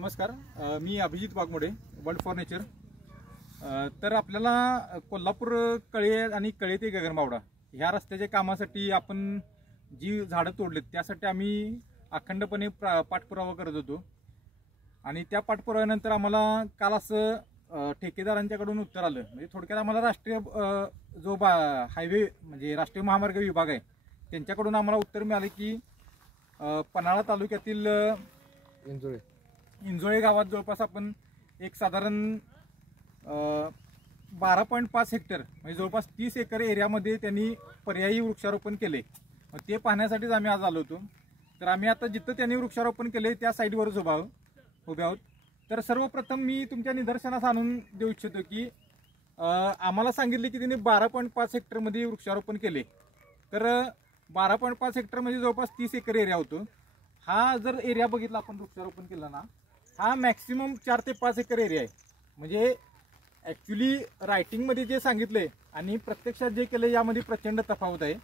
नमस्कार, मी Abhijit Waghmode, world for nature. तर आपल्याला कोल्हापूर कळे आणि कळे ते गगनबावडा ह्या रस्त्याच्या कामासाठी आपण जी झाडं तोडलीत त्यासाठी आम्ही अखंडपणे पाठपुरावा करत होतो. आणि त्या पाठपुराव्यानंतर आम्हाला काल असं ठेकेदारांच्याकडून उत्तर आलं. म्हणजे थोडक्यात आम्हाला राष्ट्रीय जो हायवे म्हणजे राष्ट्रीय महामार्ग विभाग आहे त्यांच्याकडून आम्हाला उत्तर मिळाले की पन्हाळा तालुक्यातील इंजोळे गावात जवळपास आपण एक साधारण 12.5 हेक्टर म्हणजे जवळपास 30 एकर एरियामध्ये त्यांनी पर्यायी वृक्षारोपण केले. ते पाहण्यासाठीच आम्ही आज आलो होतो. तर आम्ही आता जिथं त्यांनी वृक्षारोपण केले त्या साईडवरच उभे आहोत. तर सर्वप्रथम मी तुमच्या निदर्शनास आणून देऊ इच्छितो की आम्हाला सांगितले की त्यांनी 12.5 हेक्टरमध्ये वृक्षारोपण केले. तर 12.5 हेक्टरमध्ये जवळपास 30 एकर एरिया होतो. हा जर एरिया बघितला आपण वृक्षारोपण केलं ना, हा मॅक्सिमम 4 ते 5 एकर एरिया आहे. म्हणजे ॲक्च्युली रायटिंगमध्ये जे सांगितले आणि प्रत्यक्षात जे केले यामध्ये प्रचंड तफावत आहे.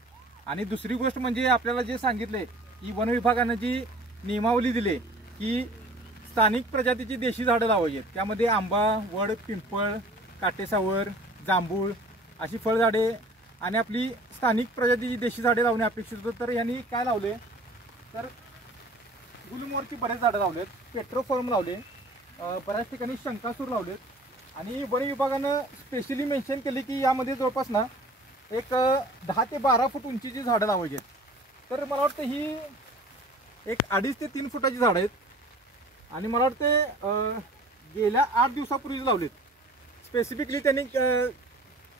आणि दुसरी गोष्ट म्हणजे आपल्याला जे सांगितले की वन विभागानं जी नियमावली दिली की स्थानिक प्रजातीची देशी झाडं लावायची आहेत, त्यामध्ये आंबा, वड, पिंपळ, काटेसावर, जांभूळ अशी फळझाडे आणि आपली स्थानिक प्रजातीची देशी झाडे लावणे अपेक्षित होतं. तर यांनी काय लावले तर गुलमोहरची बरेच झाडं लावलेत, पेट्रोफॉर्म लावले, बऱ्याच ठिकाणी शंकासूर लावलेत. आणि वन विभागानं स्पेशली मेन्शन केले की यामध्ये जवळपास ना एक 10 ते 12 फूट उंचीची झाडं लावायची आहेत. तर मला वाटतं ही एक 2.5 ते 3 फुटाची झाडं आहेत. आणि मला वाटते गेल्या 8 दिवसापूर्वीच लावलेत. स्पेसिफिकली त्यांनी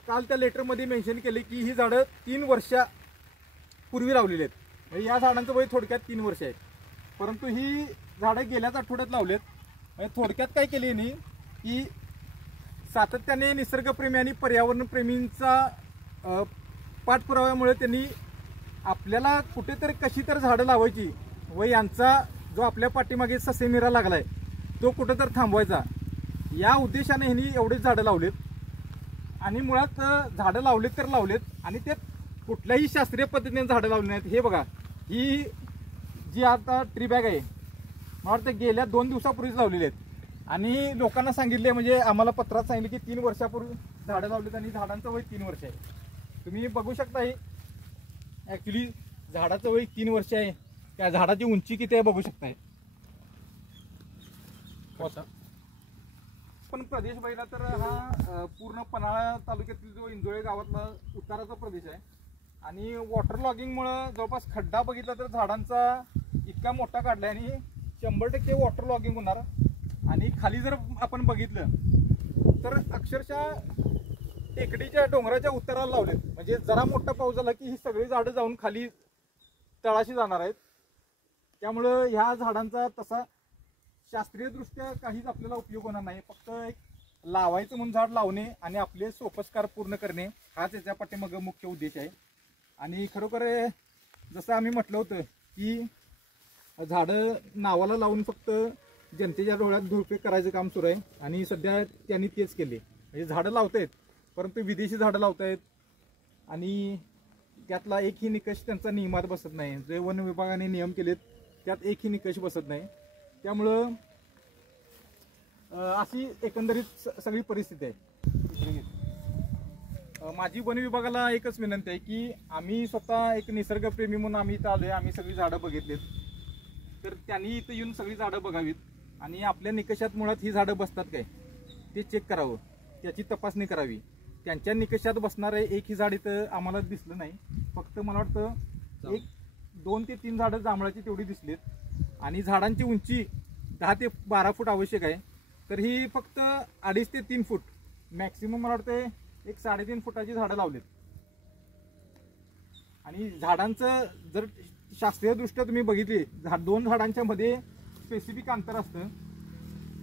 काल त्या लेटरमध्ये मेन्शन केले की ही झाडं 3 वर्षापूर्वी लावलेली आहेत. म्हणजे या झाडांचं वय थोडक्यात 3 वर्ष आहे. परंतु ही झाडं गेल्याच आठवड्यात लावलेत. म्हणजे थोडक्यात काय केली नाही की सातत्याने निसर्गप्रेमी आणि पर्यावरणप्रेमींचा पाठपुराव्यामुळे त्यांनी आपल्याला कुठेतरी कशी तर झाडं लावायची व यांचा जो आपल्या पाठीमागे ससेमिरा लागलाय तो कुठेतरी थांबवायचा या उद्देशाने ह्यांनी एवढीच झाडं लावलेत. आणि मुळात झाडं लावलेत तर लावलेत आणि ते कुठल्याही शास्त्रीय पद्धतीने झाडं लावली नाहीत. हे बघा, ही जी आता ट्री बॅग आहे मला वाटतं गेल्या 2 दिवसापूर्वीच लावलेली आहेत. आणि लोकांना सांगितले म्हणजे आम्हाला पत्रात सांगितले की 3 वर्षापूर्वी झाडं लावलीत आणि झाडांचं वय 3 वर्ष आहे. तुम्ही बघू शकता हे ॲक्च्युली झाडाचं वय 3 वर्ष आहे. त्या झाडाची उंची किती आहे बघू शकताय. पण प्रदेश बघितला तर हा पूर्ण पन्हाळा तालुक्यातील जो इंजोळे गावातला उताराचा प्रदेश आहे. आणि वॉटर लॉगिंगमुळं जवळपास खड्डा बघितला तर झाडांचा इतका मोठा काढला आहे आणि 100% वॉटर लॉगिंग होणार. आणि खाली जर आपण बघितलं तर अक्षरशः टेकडीच्या डोंगराच्या उताराला लावलेत. म्हणजे जरा मोठा पाऊस झाला की ही सगळी झाडं जाऊन खाली तळाशी जाणार आहेत. त्यामुळं ह्या झाडांचा तसा शास्त्रीयदृष्ट्या काहीच आपल्याला उपयोग होणार नाही. फक्त एक लावायचं म्हणून झाड लावणे आणि आपले सोपस्कार पूर्ण करणे हाच याच्या पाठीमागे मुख्य उद्देश आहे. आणि खरोखर जसं आम्ही म्हटलं होतं की झाडं नावाला लावून फक्त जनतेच्या डोळ्यात धुळफेक करायचं काम सुरू आहे. आणि सध्या त्यांनी तेच केले. म्हणजे झाडं लावतायत परंतु विदेशी झाडं लावतायत आणि त्यातला एकही निकष त्यांचा नियमात बसत नाही. जे वन विभागाने नियम केलेत त्यात एकही निकष बसत नाही. त्यामुळं अशी एकंदरीत सगळी परिस्थिती आहे. माझी वन विभागाला एकच विनंती आहे की आम्ही स्वतः एक निसर्गप्रेमी म्हणून आम्ही इथं आलोय. आम्ही सगळी झाडं बघितलीत तर त्यांनी इथं येऊन सगळी झाडं बघावीत आणि आपल्या निकषात मुळात ही झाडं बसतात काय ते चेक करावं, त्याची तपासणी करावी. त्यांच्या निकषात बसणारं एकही झाड इथं आम्हाला दिसलं नाही. फक्त मला वाटतं 2 ते 3 झाडं जांभळाची तेवढी दिसलीत. आणि झाडांची उंची 10 ते 12 फूट आवश्यक आहे. तर ही फक्त 2.5 ते 3 फूट मॅक्सिमम मला वाटतं एक 3.5 फुटाची झाडं लावलीत. आणि झाडांचं जर शास्त्रीयदृष्ट्या तुम्ही बघितली 2 झाडांच्या मध्ये स्पेसिफिक अंतर असतं.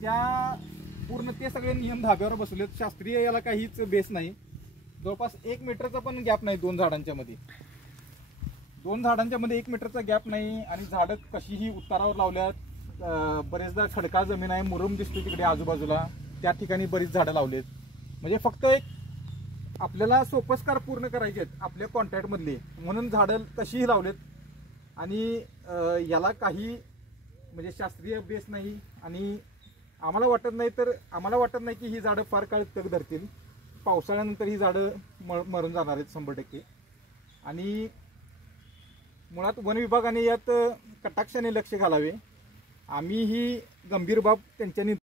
त्या पूर्ण ते सगळे नियम धाब्यावर बसवलेत. शास्त्रीय याला काहीच बेस नाही. जवळपास 1 मीटरचा पण गॅप नाही 2 झाडांच्या मध्ये. 2 झाडांच्या मध्ये 1 मीटरचा गॅप नाही. आणि झाडं कशीही उतारावर लावल्यात. बरेचदा खडकाळ जमीन आहे, मुरुम दिसतो तिकडे आजूबाजूला, त्या ठिकाणी बरीच झाडं लावलेत. म्हणजे फक्त एक आपल्याला सोपस्कार पूर्ण करायचे आहेत आपल्या कॉन्ट्रॅक्टमधले म्हणून झाडं कशीही लावलेत. आणि याला काही म्हणजे शास्त्रीय बेस नाही आणि आम्हाला वाटत नाही की ही झाडं फार काळ तग धरतील. पावसाळ्यानंतर ही झाडं मरून जाणार आहेत 100%. आणि मुळात वन विभागाने यात कटाक्षाने लक्ष घालावे. आम्ही ही गंभीर बाब त्यांच्या